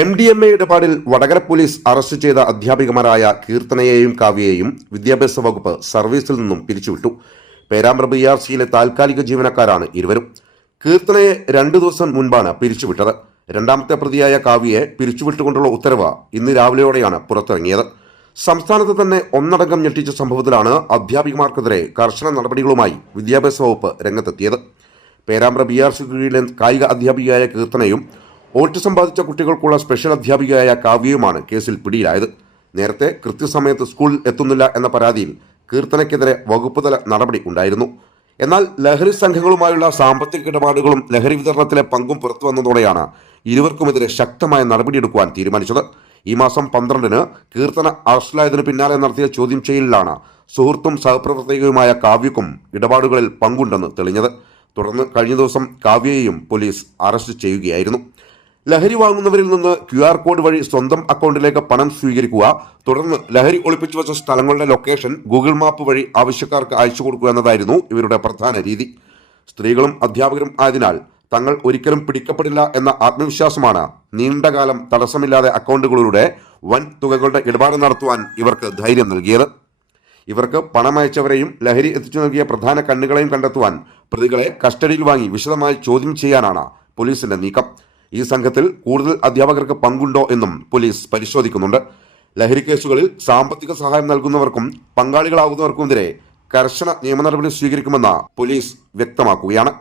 MDMA ഇടപാടിൽ Vadakara police arrest ചെയ്ത അധ്യാപികമാരായ കീർത്തനയെയും കാവ്യയെയും വിദ്യാഭ്യാസ വകുപ്പ് സർവീസിൽ നിന്നും പിരിച്ചുവിട്ടു. പേരാമ്പ്ര BRCയിലെ താൽക്കാലിക ജീവനക്കാരാണ് ഇരുവരും. കീർത്തനയെ 2 ദിവസം മുൻപാണ് പിരിച്ചുവിട്ടത്. രണ്ടാമത്തെ പ്രതിയായ കാവ്യയെ പിരിച്ചുവിട്ടുകൊണ്ടുള്ള ഉത്തരവ് ഇന്ന് രാവിലെയോടെയാണ് പുറത്തിറങ്ങിയത്. സംസ്ഥാനത്ത് തന്നെ ഒന്നടങ്കം ഞെട്ടിച്ച സംഭവത്തിലാണ് അധ്യാപികമാർക്കെതിരെ കർശന നടപടികളുമായി വിദ്യാഭ്യാസ വകുപ്പ് രംഗത്തെത്തിയത്. പേരാമ്പ്ര BRC കീഴിലെ കായിക അധ്യാപികയായ കീർത്തനയും ഓട്ടിസം ബാധിച്ച കുട്ടികൾക്കുള്ള സ്പെഷ്യൽ അധ്യാപികയായ കാവ്യയുമാണ് കേസിൽ പിടിയിലായത്. നേരത്തെ കൃത്യസമയത്ത് സ്കൂളിൽ എത്തുന്നില്ല എന്ന പരാതിയിൽ കീർത്തനയ്ക്കെതിരെ വകുപ്പുതല നടപടി ഉണ്ടായിരുന്നു. എന്നാൽ ലഹരി സംഘങ്ങളുമായുള്ള സാമ്പത്തിക ഇടപാടുകളും ലഹരി വിതരണത്തിലെ പങ്കും പുറത്തു വന്നതോടെയാണ് ഇരുവർക്കുമെതിരെ ശക്തമായ നടപടിയെടുക്കുവാൻ തീരുമാനിച്ചത്. ഈ മാസം 12-ന് കീർത്തന അറസ്റ്റിലായതിനു പിന്നാലെ നടത്തിയ ചോദ്യം ചെയ്യലിലാണ് സുഹൃത്തും സഹപ്രവർത്തകയുമായ കാവ്യക്കും ഇടപാടുകളിൽ പങ്കുണ്ടെന്ന് തെളിഞ്ഞത്. തുടർന്ന് കഴിഞ്ഞ ദിവസം കാവ്യയെയും പോലീസ് അറസ്റ്റ് ചെയ്യുകയായിരുന്നു. ലഹരി വാങ്ങുന്നവരിൽ നിന്ന് QR കോഡ് വഴി സ്വന്തം അക്കൗണ്ടിലേക്ക് പണം സ്വീകരിക്കുക, തുടർന്ന് ലഹരി ഒളിപ്പിച്ചു വച്ച സ്ഥലങ്ങളുടെ ലൊക്കേഷൻ ഗൂഗിൾ മാപ്പ് വഴി ആവശ്യക്കാർക്ക് അയച്ചു കൊടുക്കുക എന്നതായിരുന്നു ഇവരുടെ പ്രധാന രീതി. സ്ത്രീകളും അധ്യാപകരും ആയതിനാൽ തങ്ങൾ ഒരിക്കലും പിടിക്കപ്പെടില്ല എന്ന ആത്മവിശ്വാസമാണ് നീണ്ടകാലം തടസ്സമില്ലാതെ അക്കൗണ്ടുകളിലൂടെ വൻ തുകകളുടെ ഇടപാട് നടത്തുവാൻ ഇവർക്ക് ധൈര്യം നൽകിയത്. ഇവർക്ക് പണമയച്ചവരെയും ലഹരി എത്തിച്ചു നൽകിയ പ്രധാന കണ്ണുകളെയും കണ്ടെത്തുവാൻ പ്രതികളെ കസ്റ്റഡിയിൽ വാങ്ങി വിശദമായി ചോദ്യം ചെയ്യാനാണ് പോലീസിന്റെ നീക്കം. ഈ സംഘത്തിൽ കൂടുതൽ അധ്യാപകർക്ക് പങ്കുണ്ടോ എന്നും പോലീസ് പരിശോധിക്കുന്നുണ്ട്. ലഹരി കേസുകളിൽ സാമ്പത്തിക സഹായം നൽകുന്നവർക്കും പങ്കാളികളാകുന്നവർക്കുമെതിരെ കർശന നിയമ നടപടി സ്വീകരിക്കുമെന്ന് പോലീസ് വ്യക്തമാക്കുകയാണ്.